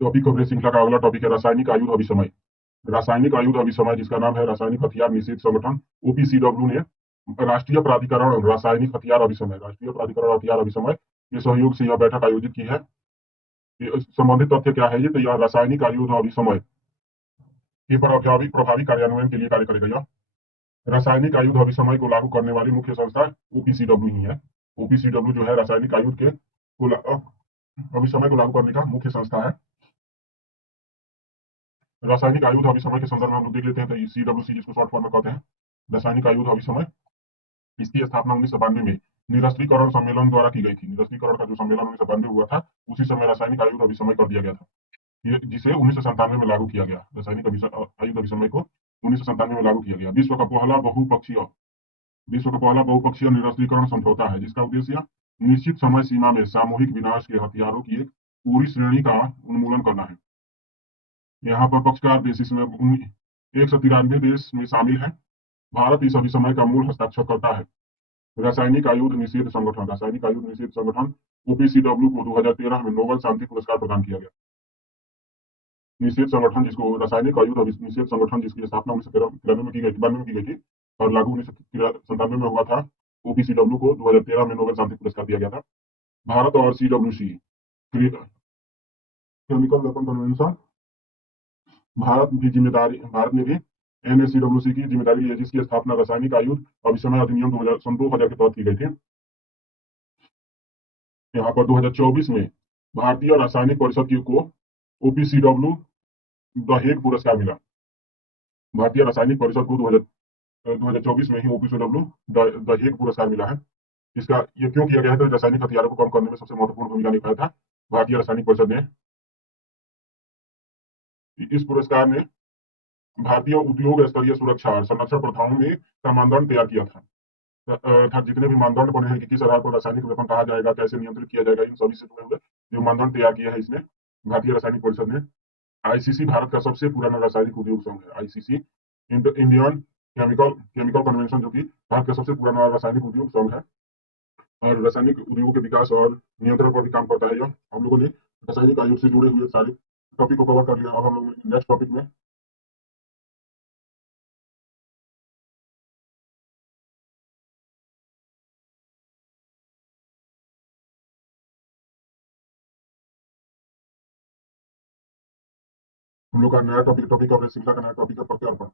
Topic coverage श्रृंखला का अगला टॉपिक है रासायनिक आयुध अभिसमय। रासायनिक आयुध अभिसमय, जिसका नाम है रासायनिक हथियार निषेध संगठन ओपीसीडब्ल्यू ने राष्ट्रीय प्राधिकरण रासायनिक हथियार अभिसमय राष्ट्रीय प्राधिकरण हथियार अभिसमय के सहयोग से यह बैठक आयोजित की है। संबंधित तथ्य क्या है? ये तो यह रासायनिक आयुध अभिसमय के प्रभावी प्रभावी कार्यान्वयन के लिए कार्य करेगा। यह रासायनिक आयुध अभिसमय को लागू करने वाली मुख्य संस्था ओपीसीडब्ल्यू ही है। ओपीसीडब्ल्यू जो है रासायनिक आयुध के अभिसमय को लागू करने का मुख्य संस्था है। रासायनिक आयुध अभिसमय के संदर्भ में हम लोग देख लेते हैं, तो सीडब्ल्यूसी जिसको शॉर्ट फॉर्म में कहते हैं रासायनिक आयुध अभिसमय, इसकी स्थापना 1992 में निरस्त्रीकरण सम्मेलन द्वारा की गई थी। निरस्त्रीकरण का जो सम्मेलन 1992 हुआ था, उसी समय रासायनिक आयुध अभिसमय कर दिया गया था, ये जिसे 1997 में लागू किया गया। रासायनिक आयुध अभिसमय को 1997 में लागू किया गया। विश्व का पहला बहुपक्षीय निरस्त्रीकरण समझौता है, जिसका उद्देश्य निश्चित समय सीमा में सामूहिक विनाश के हथियारों की एक पूरी श्रेणी का उन्मूलन करना है। यहाँ पर पक्षकार देश इसमें 193 देश में शामिल है। भारत इस अभिसमय का मूल हस्ताक्षरकर्ता है। रासायनिक आयुध निषेध संगठन ओपीसीडब्ल्यू को 2013 में नोबेल शांति पुरस्कार प्रदान किया गया। निषेध संगठन जिसको रासायनिक आयुध निषेध संगठन, जिसकी स्थापना 1993 में की गई थी, 92 में की गई थी और लागू 1997 में हुआ था। ओपीसीडब्ल्यू को 2013 में नोबेल शांति पुरस्कार दिया गया था। भारत और CWC chemical weapon convention, Bharat ने भी एनएसीडब्ल्यूसी की जिम्मेदारी ली है, जिसकी स्थापना रासायनिक आयुध अभिसमय अधिनियम 2000 के तहत की गई थी। यहाँ पर 2024 में भारतीय रासायनिक परिषद को ओपीसीडब्ल्यू द हेग पुरस्कार मिला। भारतीय रासायनिक परिषद को 2024 में ही ओपीसीडब्ल्यू द हेग पुरस्कार मिला है। इसका ये क्यों किया गया है? तो रासायनिक हथियारों को कम करने में सबसे महत्वपूर्ण भूमिका निभाया था भारतीय रासायनिक परिषद ने। इस पुरस्कार ने भारतीय उद्योग स्तरीय सुरक्षा और संरक्षण प्रथाओं में का मानदंड तैयार किया था। अर्थात जितने भी मानदंड बने हैं कि किस आधार पर रासायनिक वेपन कहा जाएगा, कैसे नियंत्रित किया जाएगा, इन सभी से जुड़े हुए जो मानदंड तैयार किया है इसने भारतीय रासायनिक परिषद ने। आईसीसी भारत का सबसे पुराना रासायनिक उद्योग संघ है। ICC Indian chemical chemical convention, जो कि भारत का सबसे पुराना रासायनिक उद्योग संघ है और रासायनिक उद्योगों के विकास और नियंत्रण पर भी काम करता है। यह हम लोगों ने रासायनिक आयुध से जुड़े हुए सारे टॉपिक को कवर कर लिया। अब हम लोग नेक्स्ट टॉपिक में हम लोग का नया टॉपिक टॉपिक कवरेज श्रृंखला का नया टॉपिक है प्रत्यार्पण।